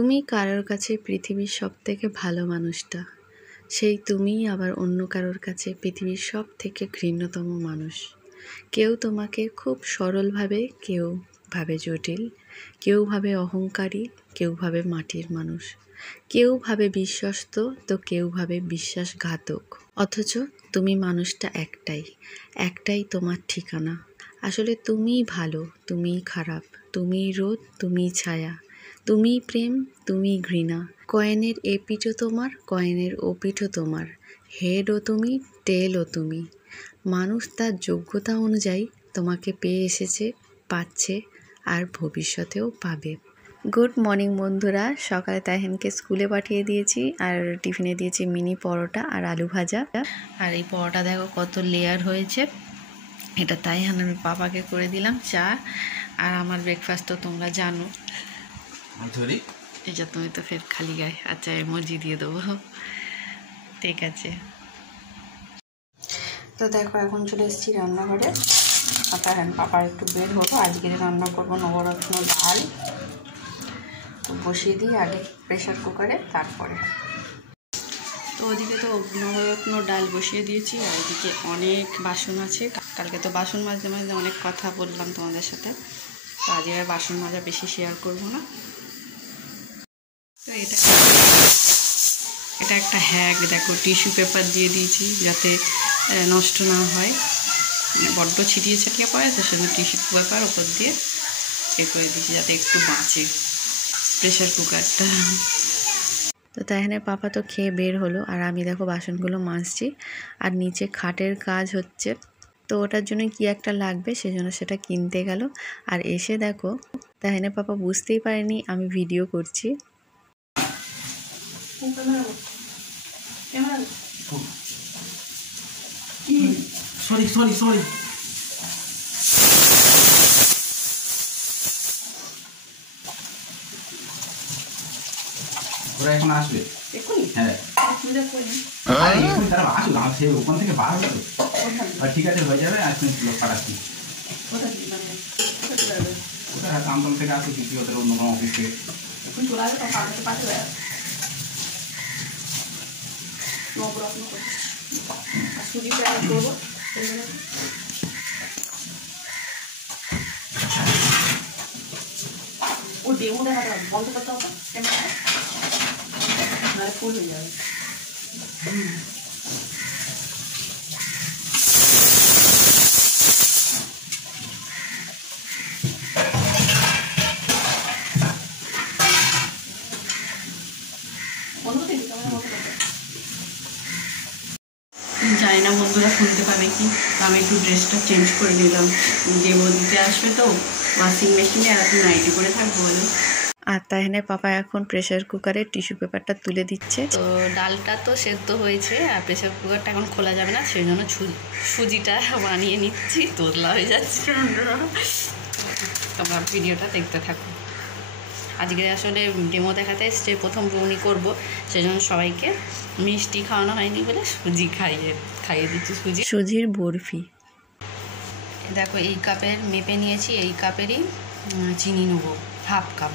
তুমি কারোর কাছে পৃথিবীর সবথেকে ভালো মানুষটা, সেই তুমিই আবার অন্য কারোর কাছে পৃথিবীর সবথেকে ঘৃণ্যতম মানুষ। কেউ তোমাকে খুব সরল ভাবে, কেউ ভাবে জটিল, কেউ ভাবে অহংকারী, কেউ ভাবে মাটির মানুষ, কেউ ভাবে বিশ্বস্ত, তো কেউ ভাবে বিশ্বাসঘাতক। অথচ তুমি মানুষটা একটাই তোমার ঠিকানা। আসলে তুমিই ভালো, তুমিই খারাপ, তুমিই রোদ, তুমিই ছায়া, তুমিই প্রেম, তুমিই ঘৃণা। কয়েনের এ পিঠও তোমার, কয়েনের ও পিঠও তোমার, হেডও তুমি, টেলও তুমি। মানুষ তার যোগ্যতা অনুযায়ী তোমাকে পেয়ে এসেছে, পাচ্ছে, আর ভবিষ্যতেও পাবে। গুড মর্নিং বন্ধুরা। সকালে তাইহানকে স্কুলে পাঠিয়ে দিয়েছি, আর টিফিনে দিয়েছি মিনি পরোটা আর আলু ভাজা। আর এই পরোটা দেখো কত লেয়ার হয়েছে। এটা তাইহান আমি পাপাকে করে দিলাম চা। আর আমার ব্রেকফাস্ট তো তোমরা জানো। এটা তুমি তো ফের খালি গায়ে আচ্ছা ইমোজি দিয়ে দেবো। ঠিক আছে, তো দেখো এখন চলে এসেছি রান্নাঘরে। পাপার একটু বের হলো। আজকে রান্না করবো নবরত্ন ডাল। তো বসিয়ে দিই আগে প্রেশার কুকারে, তারপরে তো ওদিকে তো নবরত্ন ডাল বসিয়ে দিয়েছি। আর এদিকে অনেক বাসন আছে। কালকে তো বাসন মাজতে মাজতে অনেক কথা বললাম তোমাদের সাথে, তো আজকে আর বাসন মাজা বেশি শেয়ার করবো না। তো এটা একটা হ্যাক, দেখো টিস্যু পেপার দিয়ে দিয়েছি যাতে নষ্ট না হয়। বড্ড ছিটিয়ে ছাটিয়ে পড়ে, তো সেজন্য টিস্যু পেপার ওপর দিয়ে করে দিয়েছি যাতে একটু বাঁচে প্রেশার কুকারটা। তো তাইহানের পাপা তো খেয়ে বের হলো, আর আমি দেখো বাসনগুলো মাজছি। আর নিচে খাটের কাজ হচ্ছে, তো ওটার জন্য কি একটা লাগবে, সেজন্য সেটা কিনতে গেল। আর এসে দেখো তাইহানের পাপা বুঝতেই পারেনি আমি ভিডিও করছি। সরি ওরা এখন আসবে। হ্যাঁ এখন তারা আসুক, আমার সে ওখান থেকে বার হবে। ঠিক আছে, হয়ে যাবে। আজ লোক পাঠাচ্ছি। ওটা আমতল থেকে আসুক, কি ওদের অন্য কোনো অফিস থেকে ও ডেমো দেখাতে হবে, বন্ধ করতে হবে, নাহলে ফুল হয়ে যাবে। জানি না বন্ধুরা শুনতে পাবে কি, আমি একটু ড্রেসটা চেঞ্জ করে নিলাম। দেবো দিতে আসবে তো ওয়াশিং মেশিনে, আর একটু নাইটি করে থাকবো বলে। আর তাইহানের পাপা এখন প্রেশার কুকারে টিস্যু পেপারটা তুলে দিচ্ছে। তো ডালটা তো সেদ্ধ হয়েছে, আর প্রেশার কুকারটা এখন খোলা যাবে না, সেই জন্য সুজিটা বানিয়ে নিচ্ছি। তোতলা হয়ে যাচ্ছে। তোমরা ভিডিওটা দেখতে থাকো। আজকে আসলে ডেমো দেখাতে এসছে, প্রথম ব্রাউনি করবো, সেজন্য সবাইকে মিষ্টি খাওয়ানো হয়নি বলে সুজি খাইয়ে দিচ্ছি। সুজির বরফি। দেখো এই কাপের মেপে নিয়েছি, এই কাপেরই চিনি নেবো, হাফ কাপ।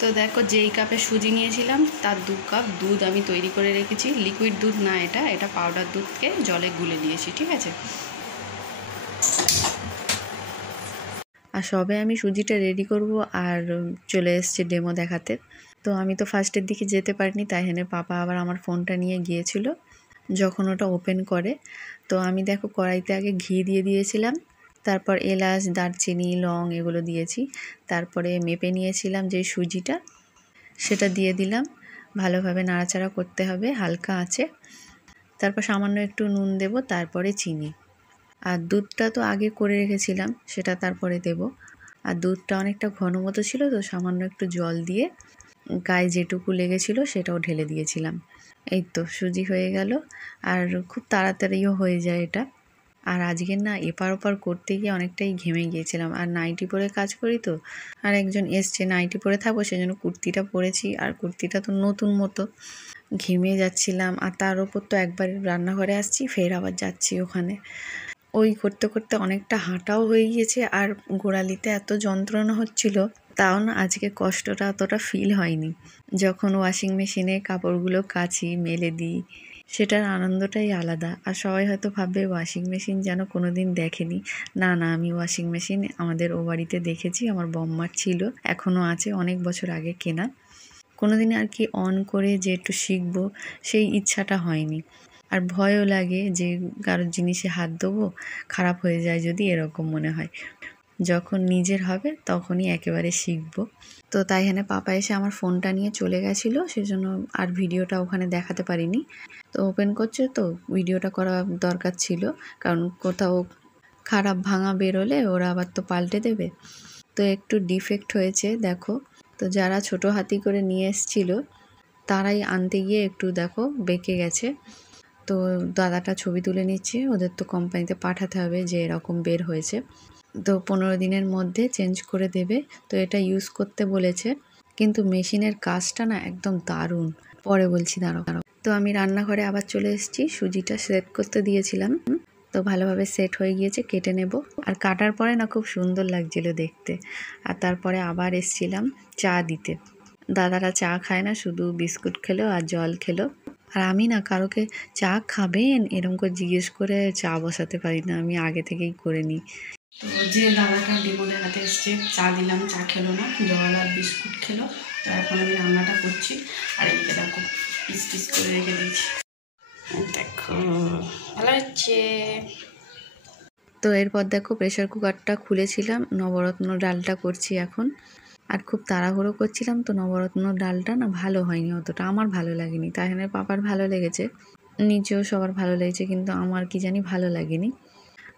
তো দেখো যেই কাপে সুজি নিয়েছিলাম তার 2 কাপ দুধ আমি তৈরি করে রেখেছি। লিকুইড দুধ না, এটা পাউডার দুধকে জলে গুলে দিয়েছি, ঠিক আছে। আর সবে আমি সুজিটা রেডি করব, আর চলে এসছে ডেমো দেখাতে। তো আমি তো ফার্স্টের দিকে যেতে পারিনি, তাইহানের পাপা আবার আমার ফোনটা নিয়ে গিয়েছিল যখন ওটা ওপেন করে। তো আমি দেখো কড়াইতে আগে ঘি দিয়ে দিয়েছিলাম, তারপর এলাচ, দারচিনি, লং এগুলো দিয়েছি। তারপরে মেপে নিয়েছিলাম যে সুজিটা, সেটা দিয়ে দিলাম। ভালোভাবে নাড়াচাড়া করতে হবে হালকা আঁচে। তারপর সামান্য একটু নুন দেব, তারপরে চিনি। আর দুধটা তো আগে করে রেখেছিলাম, সেটা তারপরে দেব। আর দুধটা অনেকটা ঘন মতো ছিল, তো সামান্য একটু জল দিয়ে গায়ে যেটুকু লেগেছিলো সেটাও ঢেলে দিয়েছিলাম। এই তো সুজি হয়ে গেল, আর খুব তাড়াতাড়িও হয়ে যায় এটা। আর আজকে না এপার ওপার করতে গিয়ে অনেকটাই ঘেমে গিয়েছিলাম, আর নাইটি পরে কাজ করি তো। আর একজন এসছে নাইটি পরে থাকবো, সেজন্য কুর্তিটা পরেছি। আর কুর্তিটা তো নতুন মতো, ঘেমে যাচ্ছিলাম। আর তার ওপর তো একবার রান্নাঘরে আসছি, ফের আবার যাচ্ছি ওখানে। ওই করতে করতে অনেকটা হাঁটাও হয়ে গিয়েছে, আর গোড়ালিতে এত যন্ত্রণা হচ্ছিল, তাও না আজকে কষ্টটা অতটা ফিল হয়নি। যখন ওয়াশিং মেশিনে কাপড়গুলো কাচি, মেলে দিই, সেটার আনন্দটাই আলাদা। আর সবাই হয়তো ভাববে ওয়াশিং মেশিন যেন কোনো দিন দেখেনি। না না, আমি ওয়াশিং মেশিন আমাদের ও বাড়িতে দেখেছি, আমার বম্মার ছিল, এখনও আছে, অনেক বছর আগে কেনা। কোনো দিন আর কি অন করে যে একটু শিখবো সেই ইচ্ছাটা হয়নি। আর ভয়ও লাগে যে কারোর জিনিসে হাত দেবো, খারাপ হয়ে যায় যদি, এরকম মনে হয়। যখন নিজের হবে তখনই একেবারে শিখবো। তো তাই এখানে পাপা এসে আমার ফোনটা নিয়ে চলে গেছিলো, সেজন্য আর ভিডিওটা ওখানে দেখাতে পারিনি। তো ওপেন করছে তো ভিডিওটা করা দরকার ছিল, কারণ কোথাও খারাপ ভাঙা বেরোলে ওরা আবার তো পাল্টে দেবে। তো একটু ডিফেক্ট হয়েছে দেখো। তো যারা ছোট হাতি করে নিয়ে এসেছিলো তারাই আনতে গিয়ে একটু দেখো বেঁকে গেছে। তো দাদাটা ছবি তুলে নিচ্ছে, ওদের তো কোম্পানিতে পাঠাতে হবে যে এরকম বের হয়েছে। তো 15 দিনের মধ্যে চেঞ্জ করে দেবে। তো এটা ইউজ করতে বলেছে, কিন্তু মেশিনের কাজটা না একদম দারুণ। পরে বলছি, দাঁড়াও। তো আমি রান্নাঘরে আবার চলে এসেছি, সুজিটা সেট করতে দিয়েছিলাম, তো ভালোভাবে সেট হয়ে গিয়েছে, কেটে নেব। আর কাটার পরে না খুব সুন্দর লাগছিল দেখতে। আর তারপরে আবার এসছিলাম চা দিতে। দাদারা চা খায় না, শুধু বিস্কুট খেলো আর জল খেলো। আর আমি না কারোকে চা খাবেন এরকম করে জিজ্ঞেস করে চা বসাতে পারি না, আমি আগে থেকেই করে নিই। তো যে দাদাটা ডিমোদের হাতে এসছে, চা দিলাম, চা খেলো না, জল আর বিস্কুট খেলো। তো এখন আমি রান্নাটা করছি। আর এদিকে দেখো পিস পিস করে রেখে দিয়েছি, দেখো ভালো হচ্ছে। তো এরপর দেখো প্রেশার কুকারটা খুলেছিলাম, নবরত্ন ডালটা করছি এখন। আর খুব তাড়াহুড়ো করছিলাম, তো নবরত্ন ডালটা না ভালো হয়নি অতটা, আমার ভালো লাগেনি। তাই এখানে পাপার ভালো লেগেছে, নিচেও সবার ভালো লেগেছে, কিন্তু আমার কি জানি ভালো লাগেনি।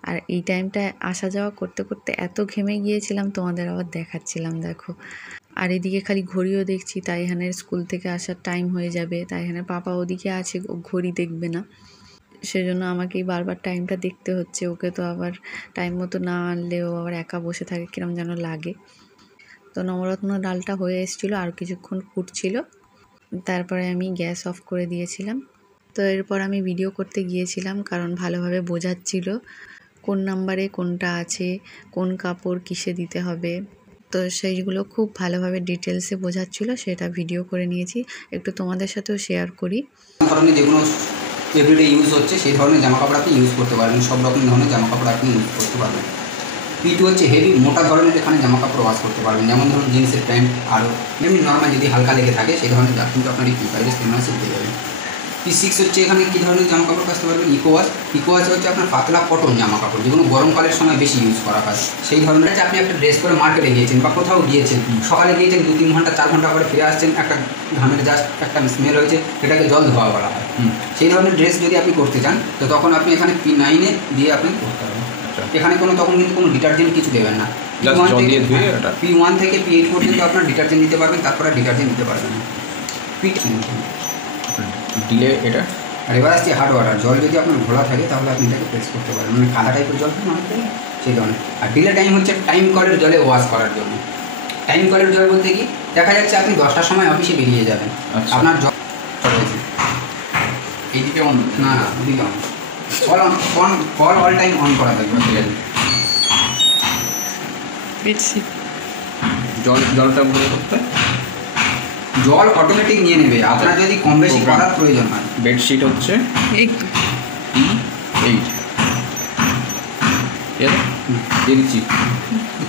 আর এই টাইমটায় আসা যাওয়া করতে করতে এত ঘেমে গিয়েছিলাম, তোমাদের আবার দেখাচ্ছিলাম দেখো। আর এদিকে খালি ঘড়িও দেখছি, তাইহানের স্কুল থেকে আসার টাইম হয়ে যাবে। তাইহানের পাপা ওদিকে আছে, ও ঘড়ি দেখবে না, সেজন্য আমাকেই বারবার টাইমটা দেখতে হচ্ছে। ওকে তো আবার টাইম মতো না আনলেও আবার একা বসে থাকে কিরম যেন লাগে। তো নবরত্ন ডালটা হয়ে এসেছিলো, আর কিছুক্ষণ ফুটছিল, তারপরে আমি গ্যাস অফ করে দিয়েছিলাম। তো এরপর আমি ভিডিও করতে গিয়েছিলাম, কারণ ভালোভাবে বোঝাচ্ছিল কোন নাম্বারে কোনটা আছে, কোন কাপড় কিসে দিতে হবে। তো সেইগুলো খুব ভালোভাবে ডিটেলসে বোঝাচ্ছিল, সেটা ভিডিও করে নিয়েছি, একটু তোমাদের সাথেও শেয়ার করি। ধরনের যেগুলো এভরিডে ইউজ হচ্ছে সেই ধরনের জামাকাপড় আপনি ইউজ করতে পারবেন, সব রকম ধরনের জামাকাপড় আপনি ইউজ করতে পারবেন। পিটু হচ্ছে হেভি মোটা ধরনের এখানে জামাকাপড় ওয়াশ করতে পারবেন, যেমন ধরুন জিন্সের প্যান্ট, আরও এমনি নর্মাল যদি হালকা লেগে থাকে সেই ধরনের কিন্তু আপনার এই P5 স্টেনলেস পেয়ে যাবেন। P6 হচ্ছে এখানে কী ধরনের জামাকাপড় কাচতে পারবেন, ইকোওয়াশ হচ্ছে আপনার পাতলা কটন জামাকাপড়, যেগুলো গরমকালের সময় বেশি ইউজ করা হয়। সেই ধরনের হচ্ছে আপনি একটা ড্রেস করে মার্কেটে গিয়েছেন বা কোথাও গিয়েছেন, সকালে গিয়েছেন 2-3 ঘন্টা 4 ঘন্টা করে ফিরে আসছেন, একটা ঘামের জাস্ট একটা স্মেল হয়েছে, এটাকে জল ধোয়া বলা হয়। সেই ধরনের ড্রেস যদি আপনি করতে চান, তো তখন আপনি এখানে P9 দিয়ে আপনি করতে পারবেন। এখানে তখন কিন্তু কোনো ডিটারজেন্ট কিছু দেবেন না। P1 থেকে P8 পর্যন্ত আপনার ডিটারজেন্ট দিতে পারবেন, তারপরে ডিটারজেন্ট দিতে পারবেন না। দিলে এটা। আর এবার আসছে হার্ড ওয়াটার জল, যদি আপনার ঘোলা থাকে তাহলে আপনি এটাকে প্রেস করতে পারেন, মানে কাদা টাইপের জল থাকে অনেক থাকে সেই ধরনের। আর ডিলে টাইম হচ্ছে টাইম কলের জলে ওয়াশ করার জন্য। টাইম কলের জল বলতে কি, দেখা যাচ্ছে আপনি 10টার সময় অফিসে বেরিয়ে যাবেন, আপনার জল এইদিকে অন, না না ওদিকে on, call all time on করা থাকবে। ঠিক আছে, জলটা ভরে করতে জল অটোমেটিক নিয়ে নেবে, আপনার যদি কম বেশি করার প্রয়োজন হয়। বেডশিট হচ্ছে 8 দিয়ে দিচ্ছি,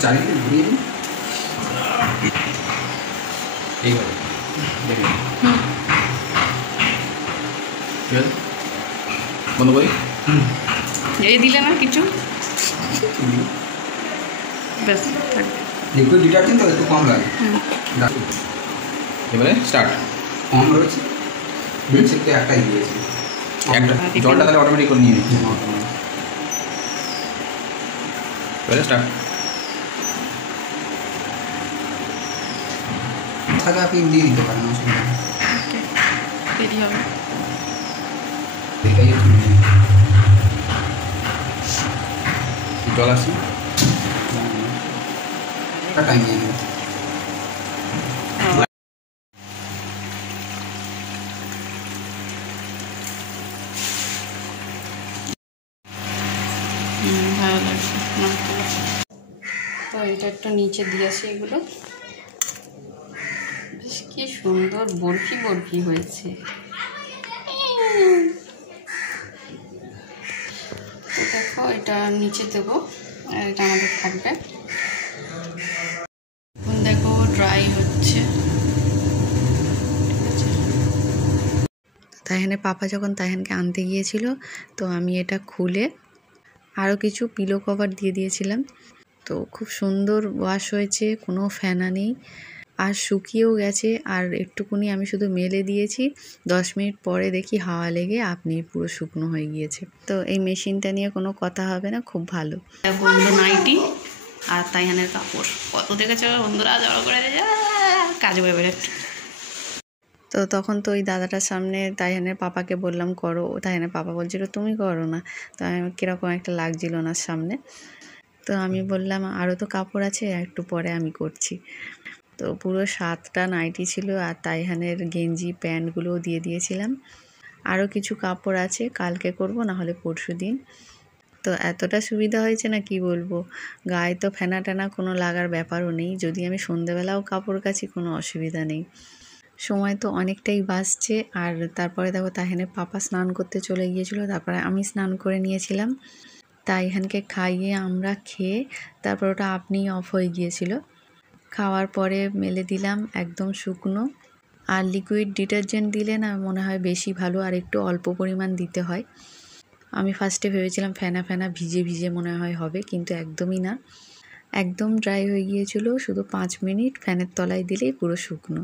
চারিদিকে ঘুরিয়ে দিন এইভাবে দেখুন, ঠিক আছে, বন্ধ করি। এই দিলে না কিছু, ব্যাস থাকবে। লিকুইড ডিটারজেন্ট তো একটু কম লাগে, এবারে স্টার্ট। কম রয়েছে, বেডশিটকে একটাই দিয়েছি, একটা জলটা তাহলে অটোমেটিক করে নিয়ে নিচ্ছি। এবারে স্টার্ট। তাহলে আপনি দিয়ে দিতে পারেন, অসুবিধা নেই। দেরি হবে, জল আসছে, টাইম নিয়ে নেবে। ভালো লাগছে। তো এটা একটু নিচে দিয়েছি এগুলো, কি সুন্দর বরফি বরফি হয়েছে। তো দেখো এটা নিচে দেবো, আর এটা আমাদের থাকবে। দেখো ড্রাই হচ্ছে। তাইহানের পাপা যখন তাইহানকে আনতে গিয়েছিল, তো আমি এটা খুলে আরও কিছু পিলো কভার দিয়ে দিয়েছিলাম। তো খুব সুন্দর ওয়াশ হয়েছে, কোনো ফেনা নেই, আর শুকিয়েও গেছে। আর একটুকুনি আমি শুধু মেলে দিয়েছি, 10 মিনিট পরে দেখি হাওয়া লেগে আপনি পুরো শুকনো হয়ে গিয়েছে। তো এই মেশিনটা নিয়ে কোনো কথা হবে না, খুব ভালো। বন্ধু নাইটি আর তাইহানের কাপড় কত দেখেছো বন্ধুরা, জড়ো করে কাজ করে বেরো। তো তখন তো ওই দাদাটার সামনে তাইহানের পাপাকে বললাম করো, তাইহানের পাপা বলছিল তুমি করো না। তো আমি কীরকম একটা লাগছিল ওনার সামনে। তো আমি বললাম আরও তো কাপড় আছে, একটু পরে আমি করছি। তো পুরো 7টা নাইটি ছিল, আর তাইহানের গেঞ্জি প্যান্টগুলোও দিয়ে দিয়েছিলাম। আরও কিছু কাপড় আছে, কালকে করব, না হলে পরশু দিন। তো এতটা সুবিধা হয়েছে না কি বলবো, গায়ে তো ফেনা টেনা কোনো লাগার ব্যাপারও নেই। যদি আমি সন্ধেবেলাও কাপড় কাচি কোনো অসুবিধা নেই। সময় তো অনেকটাই বাঁচছে। আর তারপরে দেখো তাইহানের পাপা স্নান করতে চলে গিয়েছিল, তারপরে আমি স্নান করে নিয়েছিলাম। তাইহানকে খাইয়ে আমরা খেয়ে তারপর ওটা আপনিই অফ হয়ে গিয়েছিল। খাওয়ার পরে মেলে দিলাম একদম শুকনো। আর লিকুইড ডিটারজেন্ট দিলে না মনে হয় বেশি ভালো, আর একটু অল্প পরিমাণ দিতে হয়। আমি ফার্স্টে ভেবেছিলাম ফেনা ফেনা ভিজে ভিজে মনে হয় হবে, কিন্তু একদমই না, একদম ড্রাই হয়ে গিয়েছিল। শুধু 5 মিনিট ফ্যানের তলায় দিলেই পুরো শুকনো।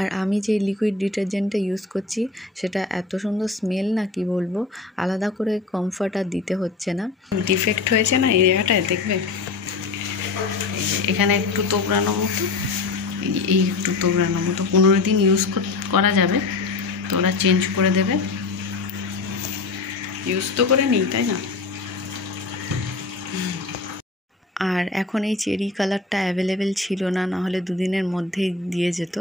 আর আমি যে লিকুইড ডিটারজেন্টটা ইউজ করছি সেটা এত সুন্দর স্মেল না কি বলবো, আলাদা করে কমফর্ট আর দিতে হচ্ছে না। ডিফেক্ট হয়েছে না এই জায়গাটায়, দেখবে এখানে একটু তোবড়ানো মতো, এই একটু তোবড়ানো মতো। 15 দিন ইউজ করা যাবে, তো ওরা চেঞ্জ করে দেবে। ইউজ তো করে নিই, তাই না? আর এখন এই চেরি কালারটা অ্যাভেলেবেল ছিল না, নাহলে 2 দিনের মধ্যেই দিয়ে যেত।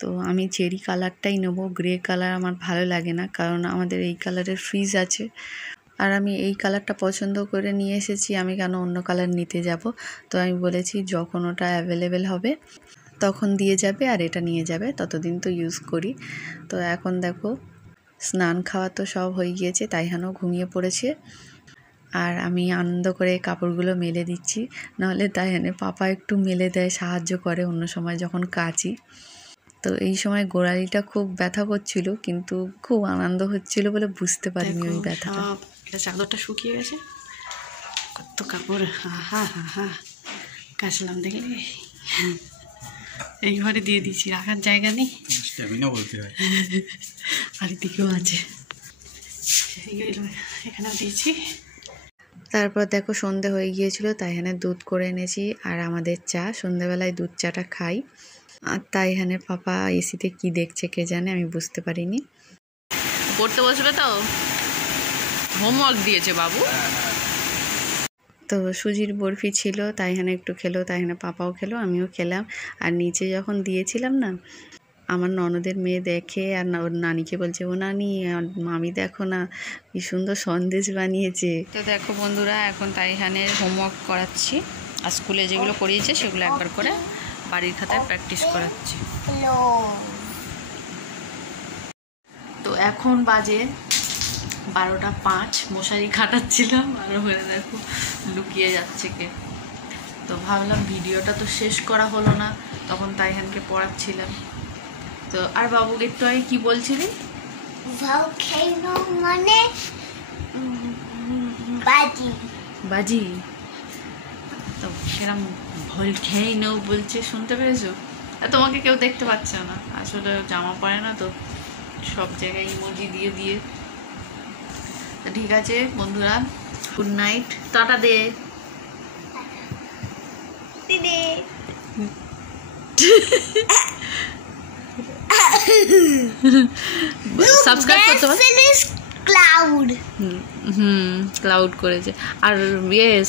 তো আমি চেরি কালারটাই নেব, গ্রে কালার আমার ভালো লাগে না, কারণ আমাদের এই কালারের ফ্রিজ আছে। আর আমি এই কালারটা পছন্দ করে নিয়ে এসেছি, আমি কেন অন্য কালার নিতে যাব। তো আমি বলেছি যখন ওটা অ্যাভেলেবেল হবে তখন দিয়ে যাবে, আর এটা নিয়ে যাবে, ততদিন তো ইউজ করি। তো এখন দেখো স্নান খাওয়া তো সব হয়ে গিয়েছে, তাইহানও ঘুমিয়ে পড়েছে। আর আমি আনন্দ করে কাপড়গুলো মেলে দিচ্ছি, নাহলে তাইহানের পাপা একটু মেলে দেয়, সাহায্য করে অন্য সময় যখন কাচি। তো এই সময় গোড়ালিটা খুব ব্যথা করছিল, কিন্তু খুব আনন্দ হচ্ছিল বলে বুঝতে পারিনি ওই ব্যথাটা। এটা চাদরটা শুকিয়ে গেছে, কত কাপড়, হা হা হা কাচলাম দেখলে। এই ঘরে দিয়ে দিয়েছি, রাখার জায়গা নেই, বলতে হয়। আর দিকেও আছে, এখানেও দিয়েছি। তারপর দেখো সন্ধে হয়ে গিয়েছিল, তাইহানের দুধ করে এনেছি আর আমাদের চা। সন্ধেবেলায় দুধ চাটা খাই। আর তাইহানের পাপা এসিতে কি দেখছে কে জানে, আমি বুঝতে পারিনি। পড়তে বসবে তো, হোমওয়ার্ক দিয়েছে বাবু। তো সুজির বরফি ছিল, তাইহানে একটু খেলো, তাইহানে পাপাও খেলো, আমিও খেলাম। আর নিচে যখন দিয়েছিলাম না, আমার ননদের মেয়ে দেখে আর ওর নানিকে বলছে, ও নানি মামি দেখো না কি সুন্দর সন্দেশ বানিয়েছে। তো দেখো বন্ধুরা, এখন তাইহানের হোমওয়ার্ক করাচ্ছি, আর স্কুলে যেগুলো করিয়েছে সেগুলো একবার করে বাড়ির খাতায় প্র্যাকটিস করাচ্ছি। তো এখন বাজে 12টা 5, মশারি খাটাচ্ছিলাম আর হয়ে দেখো লুকিয়ে যাচ্ছে কে। তো ভাবলাম ভিডিওটা তো শেষ করা হলো না, তখন তাইহানকে পড়াচ্ছিলাম। তো আর বাবুকে একটু আগে কি বলছিলি? ভলকেনো মানে বাজি বাজি। তো সেরকম ভলকেনো বলছে, শুনতে পেরেছো? আর তোমাকে কেউ দেখতে পাচ্ছে না, আসলে জামা পরে না তো, সব জায়গায় ইমোজি দিয়ে দিয়ে। তো ঠিক আছে বন্ধুরা, গুড নাইট, টাটা দে। দিদি সাবস্ক্রাইব করতে হবে। ক্লাউড ক্লাউড করেছে। আর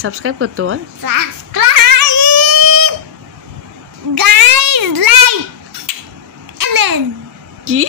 সাবস্ক্রাইব করতে বল। সাবস্ক্রাইব গাইস, লাইক কি